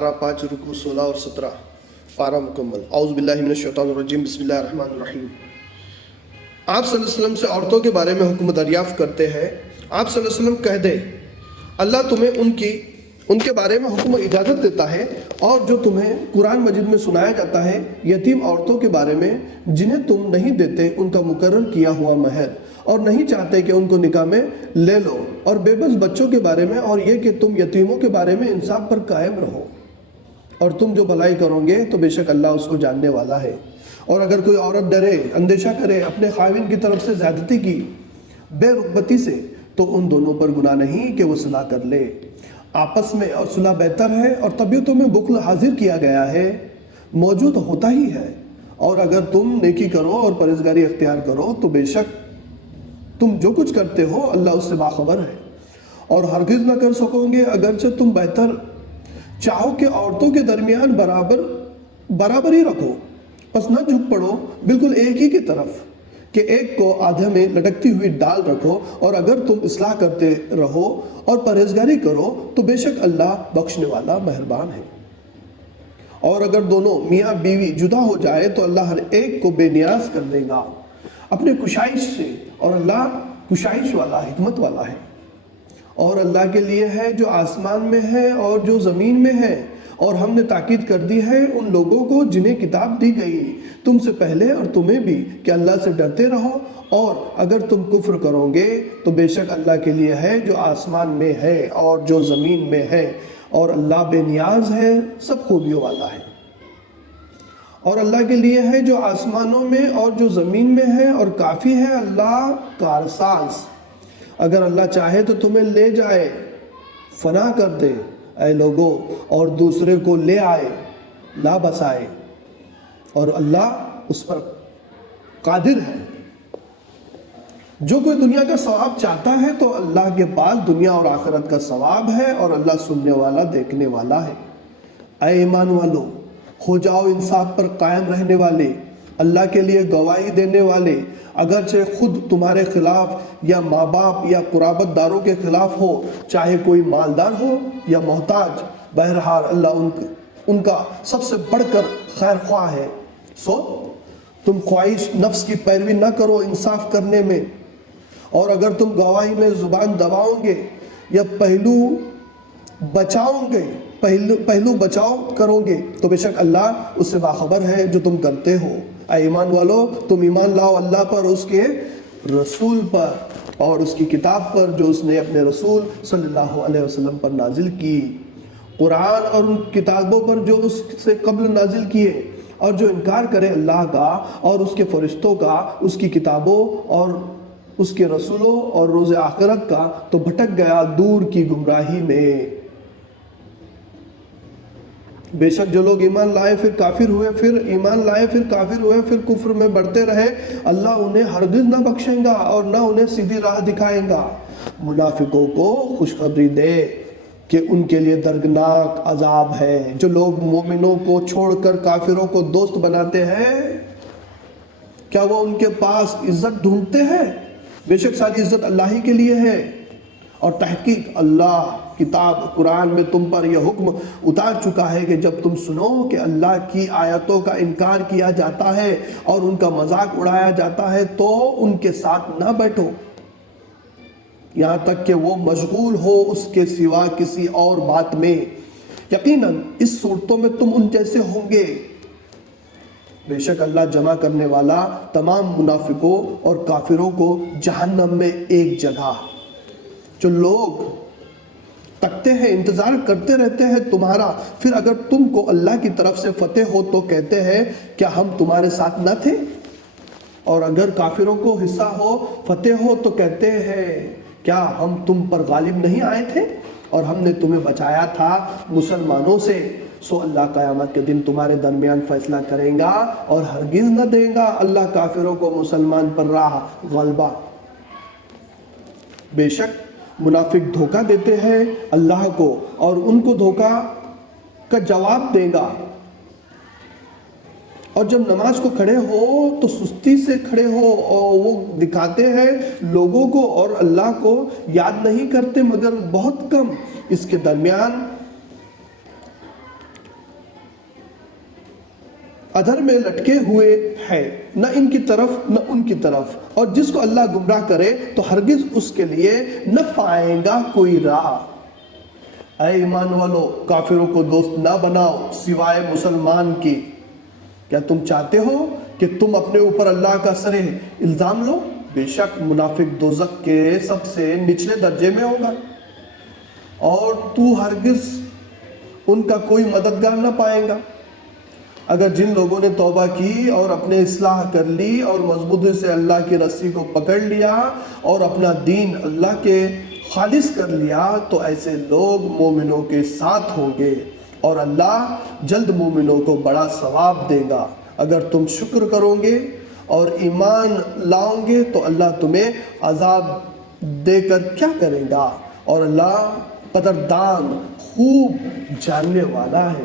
5 رکوع 16 اور 17 پارہ مکمل۔ اعوذ باللہ من الشیطان الرجیم، بسم اللہ الرحمن الرحیم۔ آپ صلی اللہ علیہ وسلم سے عورتوں کے بارے میں حکم دریافت کرتے ہیں۔ آپ صلی اللہ علیہ وسلم کہہ دے اللہ تمہیں ان کے بارے میں حکم اجازت دیتا ہے اور جو تمہیں قرآن مجید میں سنایا جاتا ہے یتیم عورتوں کے بارے میں جنہیں تم نہیں دیتے ان کا مقرر کیا ہوا مہر اور نہیں چاہتے کہ ان کو نکاح میں لے لو، اور بے بس بچوں کے بارے میں، اور یہ کہ تم یتیموں کے بارے میں انصاف پر قائم رہو، اور تم جو بھلائی کرو گے تو بے شک اللہ اس کو جاننے والا ہے۔ اور اگر کوئی عورت ڈرے، اندیشہ کرے اپنے خاوند کی طرف سے زیادتی کی بے رغبتی سے، تو ان دونوں پر گناہ نہیں کہ وہ صلح کر لے آپس میں، اور صلح بہتر ہے، اور طبیعتوں میں بخل حاضر کیا گیا ہے، موجود ہوتا ہی ہے۔ اور اگر تم نیکی کرو اور پرہیزگاری اختیار کرو تو بے شک تم جو کچھ کرتے ہو اللہ اس سے باخبر ہے۔ اور ہرگز نہ کر سکو گے اگرچہ تم بہتر چاہو کہ عورتوں کے درمیان برابر ہی رکھو، پس نہ جھک پڑو بالکل ایک ہی کی طرف کہ ایک کو آدھے میں لٹکتی ہوئی ڈال رکھو، اور اگر تم اصلاح کرتے رہو اور پرہیزگاری کرو تو بے شک اللہ بخشنے والا مہربان ہے۔ اور اگر دونوں میاں بیوی جدا ہو جائے تو اللہ ہر ایک کو بے نیاز کر دے گا اپنے کشائش سے، اور اللہ کشائش والا، حکمت والا ہے۔ اور اللہ کے لیے ہے جو آسمان میں ہے اور جو زمین میں ہے، اور ہم نے تاکید کر دی ہے ان لوگوں کو جنہیں کتاب دی گئی تم سے پہلے اور تمہیں بھی کہ اللہ سے ڈرتے رہو، اور اگر تم کفر کرو گے تو بے شک اللہ کے لیے ہے جو آسمان میں ہے اور جو زمین میں ہے، اور اللہ بے نیاز ہے، سب خوبیوں والا ہے۔ اور اللہ کے لیے ہے جو آسمانوں میں اور جو زمین میں ہے، اور کافی ہے اللہ کارساز۔ اگر اللہ چاہے تو تمہیں لے جائے، فنا کر دے اے لوگو، اور دوسرے کو لے آئے، لا بسائے، اور اللہ اس پر قادر ہے۔ جو کوئی دنیا کا ثواب چاہتا ہے تو اللہ کے پاس دنیا اور آخرت کا ثواب ہے، اور اللہ سننے والا، دیکھنے والا ہے۔ اے ایمان والو، ہو جاؤ انصاف پر قائم رہنے والے، اللہ کے لیے گواہی دینے والے، اگرچہ خود تمہارے خلاف یا ماں باپ یا قرابت داروں کے خلاف ہو، چاہے کوئی مالدار ہو یا محتاج، بہرحال اللہ ان کا سب سے بڑھ کر خیر خواہ ہے۔ سو تم خواہش نفس کی پیروی نہ کرو انصاف کرنے میں، اور اگر تم گواہی میں زبان دباؤ گے یا پہلو بچاؤ کرو گے تو بے شک اللہ اس سے باخبر ہے جو تم کرتے ہو۔ اے ایمان والو، تم ایمان لاؤ اللہ پر، اس کے رسول پر اور اس کی کتاب پر جو اس نے اپنے رسول صلی اللہ علیہ وسلم پر نازل کی، قرآن اور ان کتابوں پر جو اس سے قبل نازل کیے، اور جو انکار کرے اللہ کا اور اس کے فرشتوں کا، اس کی کتابوں اور اس کے رسولوں اور روز آخرت کا، تو بھٹک گیا دور کی گمراہی میں۔ بے شک جو لوگ ایمان لائے پھر کافر ہوئے، پھر کفر میں بڑھتے رہے، اللہ انہیں ہرگز نہ بخشیں گا اور نہ انہیں سیدھی راہ دکھائیں گا۔ منافقوں کو خوشخبری دے کہ ان کے لیے دردناک عذاب ہے۔ جو لوگ مومنوں کو چھوڑ کر کافروں کو دوست بناتے ہیں، کیا وہ ان کے پاس عزت ڈھونڈتے ہیں؟ بے شک ساری عزت اللہ ہی کے لیے ہے، اور تحقیق اللہ کتاب قرآن میں تم پر یہ حکم اتار چکا ہے کہ جب تم سنو کہ اللہ کی آیتوں کا انکار کیا جاتا ہے اور ان کا مذاق اڑایا جاتا ہے تو ان کے ساتھ نہ بیٹھو یہاں تک کہ وہ مشغول ہو اس کے سوا کسی اور بات میں، یقیناً اس صورتوں میں تم ان جیسے ہوں گے۔ بے شک اللہ جمع کرنے والا تمام منافقوں اور کافروں کو جہنم میں ایک جگہ۔ جو لوگ تکتے ہیں، انتظار کرتے رہتے ہیں تمہارا، پھر اگر تم کو اللہ کی طرف سے فتح ہو تو کہتے ہیں کیا ہم تمہارے ساتھ نہ تھے، اور اگر کافروں کو حصہ ہو، فتح ہو، تو کہتے ہیں کیا ہم تم پر غالب نہیں آئے تھے اور ہم نے تمہیں بچایا تھا مسلمانوں سے۔ سو اللہ قیامت کے دن تمہارے درمیان فیصلہ کرے گا اور ہرگز نہ دے گا اللہ کافروں کو مسلمان پر راہ غلبہ۔ بے شک منافق دھوکہ دیتے ہیں اللہ کو، اور ان کو دھوکہ کا جواب دے گا، اور جب نماز کو کھڑے ہو تو سستی سے کھڑے ہو، اور وہ دکھاتے ہیں لوگوں کو اور اللہ کو یاد نہیں کرتے مگر بہت کم۔ اس کے درمیان ادھر میں لٹکے ہوئے ہیں، نہ ان کی طرف نہ ان کی طرف، اور جس کو اللہ گمراہ کرے تو ہرگز اس کے لیے نہ پائے گا کوئی راہ۔ اے ایمان والو، کافروں کو دوست نہ بناؤ سوائے مسلمان کی۔ کیا تم چاہتے ہو کہ تم اپنے اوپر اللہ کا سر الزام لو؟ بے شک منافق دوزخ کے سب سے نچلے درجے میں ہوگا، اور تو ہرگز ان کا کوئی مددگار نہ پائے گا۔ اگر جن لوگوں نے توبہ کی اور اپنے اصلاح کر لی اور مضبوطی سے اللہ کی رسی کو پکڑ لیا اور اپنا دین اللہ کے خالص کر لیا تو ایسے لوگ مومنوں کے ساتھ ہوں گے، اور اللہ جلد مومنوں کو بڑا ثواب دے گا۔ اگر تم شکر کرو گے اور ایمان لاؤ گے تو اللہ تمہیں عذاب دے کر کیا کرے گا، اور اللہ قدردان خوب جاننے والا ہے۔